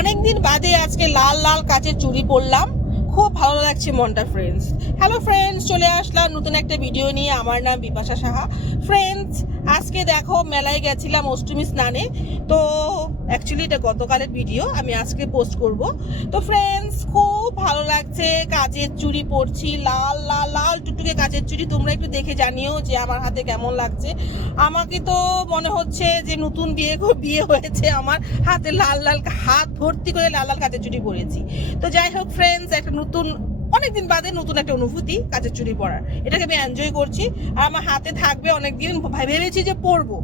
অনেকদিন বাদে আজকে লাল লাল কাচের চুড়ি পরলাম, খুব ভালো লাগছে মনটা ফ্রেন্ডস। হ্যালো ফ্রেন্ডস, চলে আসলাম নতুন একটা ভিডিও নিয়ে। আমার নাম বিপাশা সাহা। ফ্রেন্ডস, আজকে দেখো মেলায় গেছিলাম অষ্টমী স্নানে। তো অ্যাকচুয়ালি এটা গতকালের ভিডিও, আমি আজকে পোস্ট করব। তো ফ্রেন্ডস, খুব ভালো লাগছে, কাচের চুড়ি পরছি, লাল লাল লাল টুকটুকে কাচের চুড়ি। তোমরা একটু দেখে জানিও যে আমার হাতে কেমন লাগছে। আমাকে তো মনে হচ্ছে যে নতুন বিয়ে হয়েছে, আমার হাতে লাল লাল, হাত ভর্তি করে লাল লাল কাচের চুড়ি পরেছি। তো যাই হোক ফ্রেন্ডস, একটা নতুন, অনেকদিন বাদে নতুন একটা অনুভূতি কাচের চুড়ি পরার, এটাকে আমি এনজয় করছি। আর আমার হাতে থাকবে অনেকদিন, ভেবেছি যে পরবো।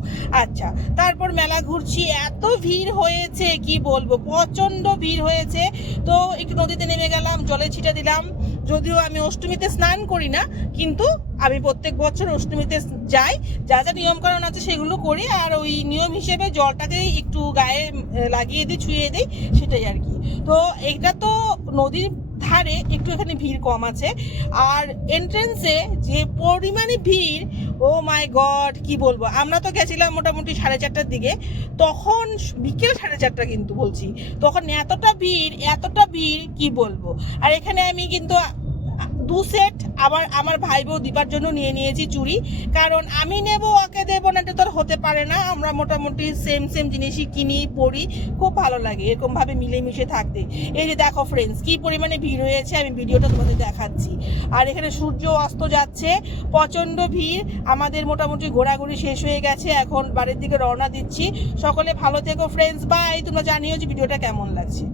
আচ্ছা, তারপর মেলা ঘুরছি, এত ভিড় হয়েছে কি বলবো, প্রচন্ড ভিড় হয়েছে। তো একটু নদীতে নেমে গেলাম, জলে ছিটা দিলাম। যদিও আমি অষ্টমীতে স্নান করি না, কিন্তু আমি প্রত্যেক বছর অষ্টমীতে যাই, যা যা নিয়মকানুন আছে সেগুলো করি। আর ওই নিয়ম হিসেবে জলটাকে একটু গায়ে লাগিয়ে দিই, ছুঁয়ে দিই, সেটাই আর কি। তো এটা তো নদীর ধারে, একটু এখানে ভিড় কম আছে। আর এন্ট্রেন্সে যে পরিমাণে ভিড়, ও মাই গড, কি বলবো। আমরা তো গেছিলাম মোটামুটি 4:30টার দিকে, তখন বিকেল 4:30 কিন্তু বলছি, তখন এতটা ভিড় কি বলবো। আর এখানে আমি কিন্তু 2 সেট আবার আমার ভাই বউ দীপার জন্য নিয়ে নিয়েছি চুড়ি, কারণ আমি নেব ওকে দেবো না, এটা তো হতে পারে না। আমরা মোটামুটি সেম জিনিসই কিনি, পরি, খুব ভালো লাগে এরকম ভাবে মিলেমিশে থাকতে। এই যে দেখো ফ্রেন্ডস, কি পরিমাণে ভিড় হয়েছে, আমি ভিডিওটা তোমাদের দেখাচ্ছি। আর এখানে সূর্য অস্ত যাচ্ছে, প্রচন্ড ভিড়। আমাদের মোটামুটি ঘোরাঘুরি শেষ হয়ে গেছে, এখন বাড়ির দিকে রওনা দিচ্ছি। সকলে ভালো থেকো ফ্রেন্ডস, বাই। তোমরা জানিও যে ভিডিওটা কেমন লাগছে।